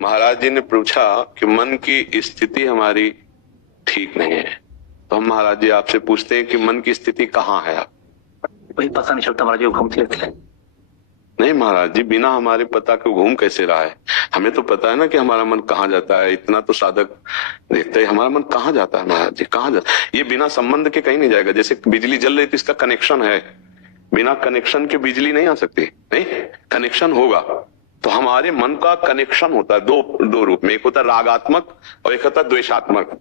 महाराज जी ने पूछा कि मन की स्थिति हमारी ठीक नहीं है, तो हम महाराज जी आपसे पूछते हैं कि मन की स्थिति कहाँ है आप? वही पता नहीं चलता महाराज जी, घूमते रहते हैं। नहीं महाराज जी, बिना हमारे पता के घूम कैसे रहा है? हमें तो पता है ना कि हमारा मन कहाँ जाता है, इतना तो साधक देखते हैं। हमारा मन कहाँ जाता है महाराज जी, कहाँ जाता है? ये बिना संबंध के कहीं नहीं जाएगा। जैसे बिजली जल रही तो इसका कनेक्शन है, बिना कनेक्शन के बिजली नहीं आ सकती। नहीं, कनेक्शन होगा तो हमारे मन का कनेक्शन होता है दो रूप में, एक होता है रागात्मक और एक होता है द्वेषात्मक।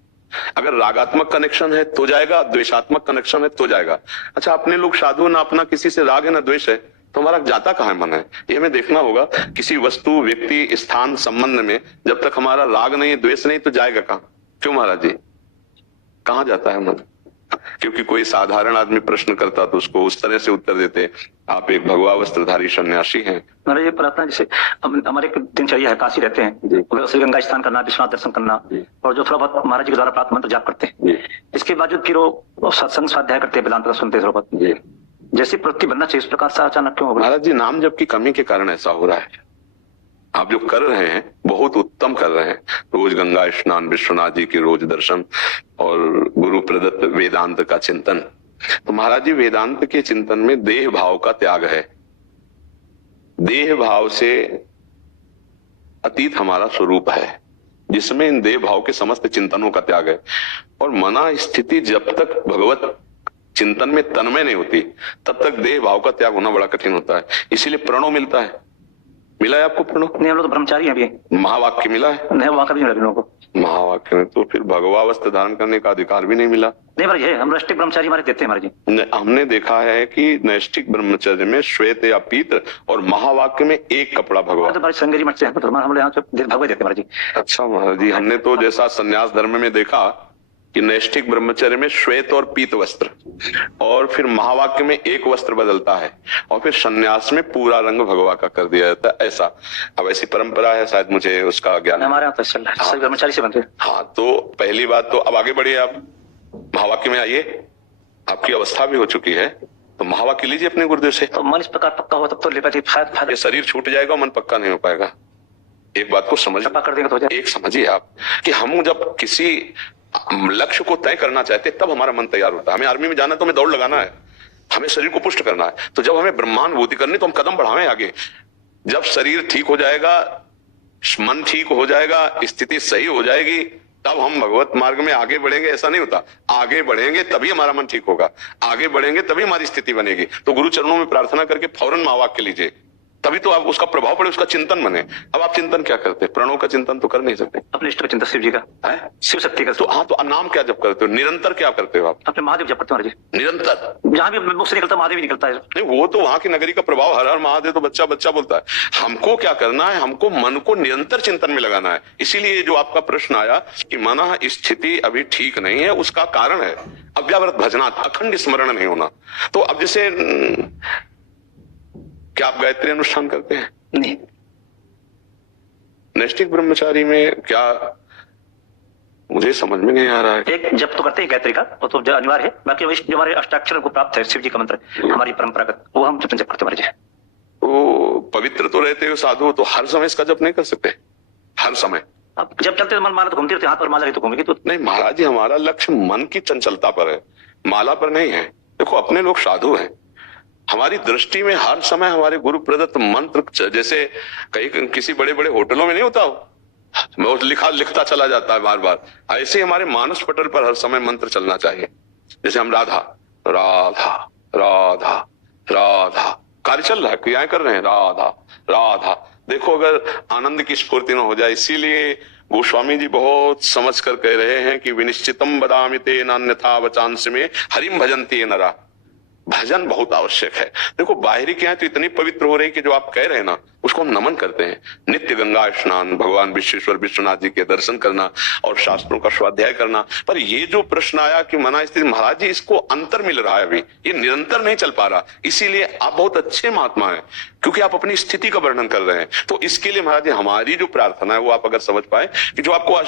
अगर रागात्मक कनेक्शन है तो जाएगा, द्वेषात्मक कनेक्शन है तो जाएगा। अच्छा, अपने लोग साधु, ना अपना किसी से राग है ना द्वेष है, तो हमारा जाता कहाँ है मन है? ये हमें देखना होगा। किसी वस्तु, व्यक्ति, स्थान, संबंध में जब तक हमारा राग नहीं, द्वेष नहीं, तो जाएगा कहाँ? क्यों महाराज जी, कहाँ जाता है मन? क्योंकि कोई साधारण आदमी प्रश्न करता तो उसको उस तरह से उत्तर देते, आप एक भगवा वस्त्रधारी सन्यासी हैं। महाराज ये प्रार्थना, जैसे हमारे एक दिनचर्या है, काशी रहते हैं, श्री गंगा स्नान करना, विश्वनाथ दर्शन करना, और जो थोड़ा बहुत महाराज जी के द्वारा प्राप्त मंत्र जाप करते हैं। इसके बावजूद फिर वो सत्संग स्वाध्याय करते हैं, वेदांत का सुनते हैं थोड़ा बहुत। जैसी प्रवृत्ति बनना चाहिए, इस प्रकार से अचानक क्यों हो गया? महाराज जी, नाम जप की कमी के कारण ऐसा हो रहा है। आप जो कर रहे हैं बहुत उत्तम कर रहे हैं, रोज गंगा स्नान, विश्वनाथ जी के रोज दर्शन और गुरु प्रदत्त वेदांत का चिंतन। तो महाराज जी, वेदांत के चिंतन में देह भाव का त्याग है। देह भाव से अतीत हमारा स्वरूप है, जिसमें इन देह भाव के समस्त चिंतनों का त्याग है। और मना स्थिति जब तक भगवत चिंतन में तन्मय नहीं होती, तब तक देह भाव का त्याग होना बड़ा कठिन होता है। इसीलिए प्रणव मिलता है। मिला है आपको प्रणव? नहीं, हम लोग तो ब्रह्मचारी हैं अभी। महावाक्य मिला है? नहीं, वहां का भी नहीं मिला लोगों को। महावाक्य में तो फिर भगवावस्था धारण करने का अधिकार भी नहीं मिला। नहीं महाराज, हम नैष्ठिक ब्रह्मचारी हमारे देते हैं महाराज जी। हमने देखा है कि नैष्ठिक ब्रह्मचर्य में श्वेत या पीत और महावाक्य में एक कपड़ा भगवा। तो श्रृंगेरी मठ से हम लोग यहाँ भगवे देते हैं महाराज जी। अच्छा महाराज जी, हमने तो जैसा संन्यास धर्म में देखा कि नैष्ठिक ब्रह्मचर्य में श्वेत और पीत वस्त्र, और फिर महावाक्य में एक वस्त्र बदलता है, और फिर संन्यास में पूरा रंग भगवा का कर दिया जाता है। ऐसा अब ऐसी परंपरा है, शायद मुझे उसका ज्ञान। हमारे यहाँ तो सभी ब्रह्मचारी से बनते हैं। हाँ, तो पहली बात तो अब आगे बढ़िए, आप महावाक्य में आइए। आपकी अवस्था भी हो चुकी है, तो महावाक्य लीजिए अपने गुरुदेव से। तो मन इस प्रकार पक्का हो तब तो ले पाते। शरीर छूट जाएगा, मन पक्का नहीं हो पाएगा। एक बात को समझ कर देंगे तो हो जाए। एक समझिए आप कि हम जब किसी लक्ष्य को तय करना चाहते हैं तब हमारा मन तैयार होता है। हमें आर्मी में जाना है तो हमें दौड़ लगाना है, हमें शरीर को पुष्ट करना है। तो जब हमें ब्रह्मानुभूति करनी तो हम कदम बढ़ाएं आगे। जब शरीर ठीक हो जाएगा, मन ठीक हो जाएगा, स्थिति सही हो जाएगी, तब हम भगवत मार्ग में आगे बढ़ेंगे। ऐसा नहीं होता, आगे बढ़ेंगे तभी हमारा मन ठीक होगा, आगे बढ़ेंगे तभी हमारी स्थिति बनेगी। तो गुरु चरणों में प्रार्थना करके फौरन महावाक्य लीजिए, तभी तो आप उसका प्रभाव पड़े, उसका चिंतन बने। अब आप चिंतन क्या करते हैं? प्रणव का चिंतन तो कर नहीं सकते। अपने इष्ट का चिंतन शिव जी का है, शिव शक्ति का। तो हाँ, तो नाम क्या जप करते हो? निरंतर क्या करते हो आप? अपने महादेव जप करते हैं महाराज जी। निरंतर जहाँ भी मुख से निकलता महादेव ही निकलता है। नहीं, वो तो वहां की नगरी का प्रभाव, हर हर महादेव तो बच्चा बच्चा बोलता है। हमको क्या करना है? हमको मन को निरंतर चिंतन में लगाना है। इसीलिए जो आपका प्रश्न आया कि मना स्थिति अभी ठीक नहीं है, उसका कारण है अव्यावृत भजनात्, अखंड स्मरण नहीं होना। तो अब जैसे क्या आप गायत्री अनुष्ठान करते हैं? नहीं। नैष्ठिक ब्रह्मचारी में क्या, मुझे समझ में नहीं आ रहा है। एक जप तो करते हैं गायत्री का, वो तो अनिवार्य है। बाकी जो हमारे अष्टाक्षर को प्राप्त है शिव जी का मंत्र, हमारी परंपरागत, वो हम जप करते हैं महाराज जी। तो पवित्र तो रहते हो साधु, तो हर समय इसका जप नहीं कर सकते? हर समय अब जब चलते मन माला तो घूमती रहती, हाथ पर माला रही तो घूमेगी तो। नहीं महाराज जी, हमारा लक्ष्य मन की चंचलता पर है, माला पर नहीं है। देखो, अपने लोग साधु हैं, हमारी दृष्टि में हर समय हमारे गुरु प्रदत्त मंत्र, जैसे कहीं किसी बड़े बड़े होटलों में नहीं होता वो लिखता चला जाता है बार बार, ऐसे हमारे मानस पटल पर हर समय मंत्र चलना चाहिए। जैसे हम राधा राधा राधा राधा कार्य चल रहा है, क्रियाएं कर रहे हैं, राधा राधा। देखो, अगर आनंद की स्फूर्ति न हो जाए, इसीलिए गोस्वामी जी बहुत समझ कर कह रहे हैं कि विनिश्चितम बदामि तेन अन्यथा वचांस में हरिम भजन्ति नरा। भजन बहुत आवश्यक है। देखो, बाहरी क्रियाएं तो इतनी पवित्र हो रही कि जो आप कह रहे हैं ना, उसको हम नमन करते हैं। नित्य गंगा स्नान, भगवान विश्वेश्वर विश्वनाथ जी के दर्शन करना और शास्त्रों का स्वाध्याय करना। पर ये जो प्रश्न आया कि मना स्थिति, महाराज जी इसको अंतर मिल रहा है, अभी ये निरंतर नहीं चल पा रहा। इसीलिए आप बहुत अच्छे महात्मा हैं, क्योंकि आप अपनी स्थिति का वर्णन कर रहे हैं। तो इसके लिए महाराज जी हमारी जो प्रार्थना है वो आप अगर समझ पाए कि जो आपको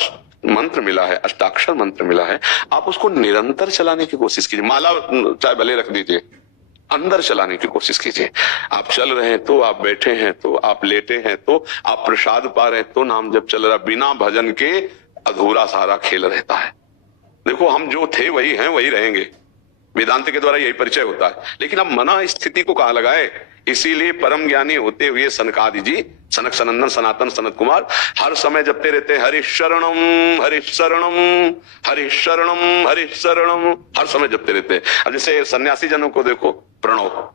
मंत्र मिला है, अष्टाक्षर मंत्र मिला है, आप उसको निरंतर चलाने की कोशिश कीजिए। माला चाहे भले रख दीजिए, अंदर चलाने की कोशिश कीजिए। आप चल रहे हैं तो, आप बैठे हैं तो, आप लेटे हैं तो, आप प्रसाद पा रहे हैं तो नाम जब चल रहा, बिना भजन के अधूरा सारा खेल रहता है। देखो, हम जो थे वही हैं, वही रहेंगे। वेदांत के द्वारा यही परिचय होता है। लेकिन अब मना स्थिति को कहां लगाए? इसीलिए परम ज्ञानी होते हुए सनकादि जी, सनक सनंदन सनातन सनत कुमार हर समय जपते रहते हैं, हरि शरणम हरि शरणम हरि शरणम हरि शरणम, हर समय जपते रहते हैं। अब जैसे सन्यासी जनों को देखो, प्रणव,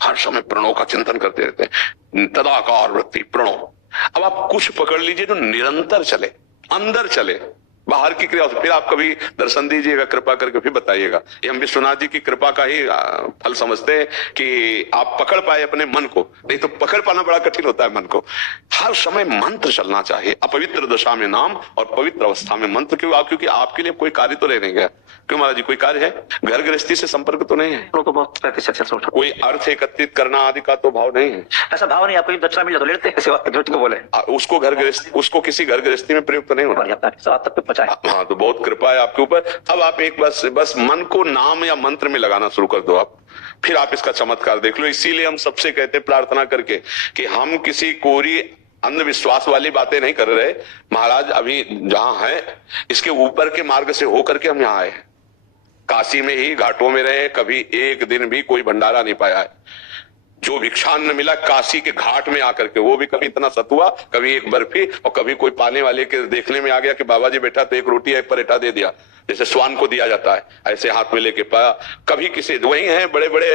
हर समय प्रणव का चिंतन करते रहते हैं, तदाकार वृत्ति प्रणव। अब आप कुछ पकड़ लीजिए जो निरंतर चले, अंदर चले, बाहर की क्रिया। फिर आप कभी दर्शन दीजिएगा, कृपा करके फिर बताइएगा। ये हम विश्वनाथ जी की कृपा का ही फल समझते हैं कि आप पकड़ पाए अपने मन को, नहीं तो पकड़ पाना बड़ा कठिन होता है मन को। हर समय मंत्र चलना चाहिए। अपवित्र दशा में नाम और पवित्र अवस्था में मंत्र। क्यों? क्योंकि आपके लिए कोई कार्य तो नहीं गया। क्यों महाराज जी, कोई कार्य है? घर गृहस्थी से संपर्क तो नहीं है, तो बहुत प्रतिशत से सोच, कोई अर्थ एकत्रित करना आदि का तो भाव नहीं है। ऐसा भाव नहीं। आपको दक्षिणा मिल जाए तो लेते हैं, सेवा को बोले उसको घर गृहस्थी, उसको किसी घर गृहस्थी में प्रयुक्त नहीं होना। तक पे पहुंचाए। हाँ, तो बहुत कृपा है आपके ऊपर। अब आप एक बस मन को नाम या मंत्र में लगाना शुरू कर दो आप, फिर आप इसका चमत्कार देख लो। इसीलिए हम सबसे कहते हैं प्रार्थना करके कि हम किसी कोरी अंधविश्वास वाली बातें नहीं कर रहे। महाराज अभी जहां है इसके ऊपर के मार्ग से होकर के हम यहाँ आए। काशी में ही घाटों में रहे, कभी एक दिन भी कोई भंडारा नहीं पाया है। जो भिक्षान्न मिला काशी के घाट में आकर के, वो भी कभी इतना सतुआ, कभी एक बर्फी, और कभी कोई पाने वाले के देखने में आ गया कि बाबा जी बैठा तो एक रोटी एक परेठा दे दिया, जैसे स्वान को दिया जाता है, ऐसे हाथ में लेके पाया। कभी किसी, वही है बड़े बड़े